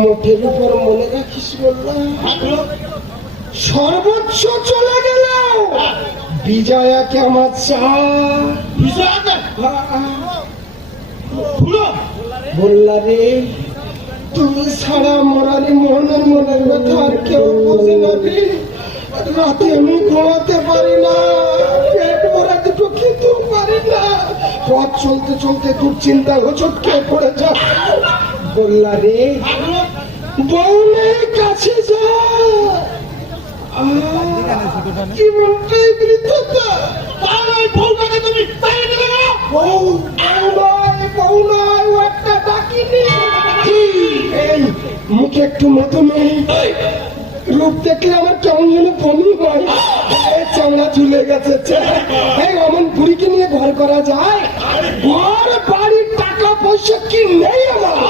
মুঠের উপর মনে রাখিস বললাম, সর্বোচ্চ চলে গেল বিজয়াকে আমার চা বললা রে, তুমি ছাড়া মরারি মনের মনের ব্যথা আর কেউ বোঝে না রে। রাতে আমি ঘুমাতে পারি না, পেট ভরা দুটো খেতেও পারি না, পথ চলতে চলতে দুশ্চিন্তা হোঁচট খেয়ে পড়ে যা। বললা রে, বউনের কাছে যা, জীবনটাই বৃদ্ধতা। মুখে একটু মতো নেই, রূপ দেখলে আমার কেমন যেন বমি হয়, চামড়া ঝুলে গেছে। এই অমন বুড়িকে নিয়ে ঘর করা যায়? ঘর বাড়ির টাকা পয়সা কি নেই আমার?